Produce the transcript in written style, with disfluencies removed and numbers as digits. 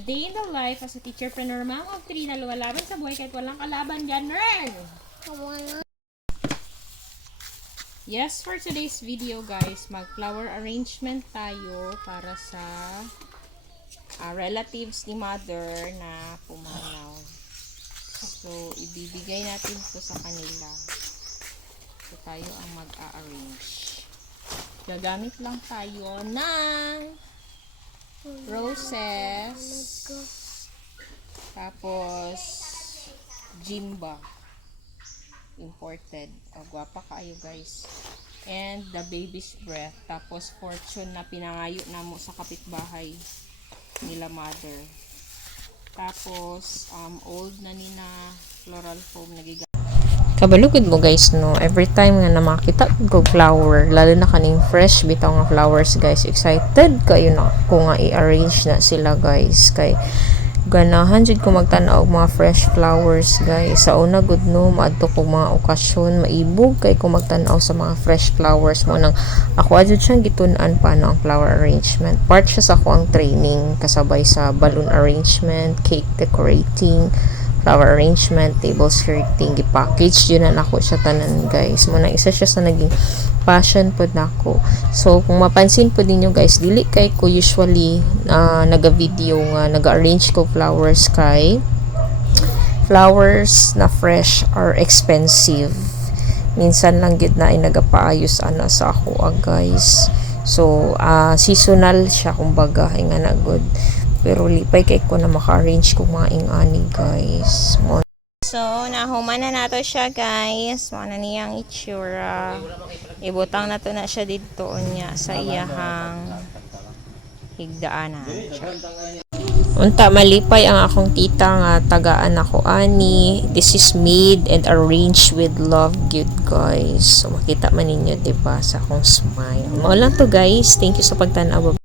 day in the life as a teacherpreneur, mom of 3 na lumalaban sa buhay kahit walang kalaban dyan, Nern! Yes, for today's video guys, mag-flower arrangement tayo para sa relatives ni mother na pumanaw. So, ibibigay natin ito sa kanila. So, tayo ang mag-a-arrange. Gagamit lang tayo ng roses, tapos Jimba imported. Gwapa kayo guys. And the baby's breath, tapos fortune na pinangayo na mo sa kapitbahay nila mother. Tapos old na ni na floral foam nagiga. Kabalugod mo guys no, every time nga na makita ko flower, lalo na kaning fresh bitaw nga flowers guys, excited kayo na ko nga i-arrange na sila guys, kay ganahan jud ko magtan-aw og mga fresh flowers guys. Sa una gud no, maadto ko mga okasyon maibog kay ko magtan-aw sa mga fresh flowers mo nang ako adjud siyang gitun-an paano ang flower arrangement. Part siya sa ako ang training kasabay sa balloon arrangement, cake decorating, flower arrangement, table skirting, gi-package yun na ako siya tanan guys. Muna isa siya sa naging passion pod nako. So kung mapansin po ninyo guys, dili kay ko usually naga-video nga naga-arrange ko flowers kay flowers na fresh are expensive. Minsan lang gid na ay nagapaayos ana sa ako guys. So seasonal siya kumbaga nga na good. Pero lipay kay ko na maka-arrange ko mga ingani guys. So, nahuman na nato siya guys. Mga na niyang itsura. Ibutang na to na siya dito niya sa iyahang higdaanan. Unta malipay ang akong tita nga tagaan ako ani. This is made and arranged with love good guys. So makita man ninyo diba sa akong smile. Mao lang to guys. Thank you sa pagtanaw.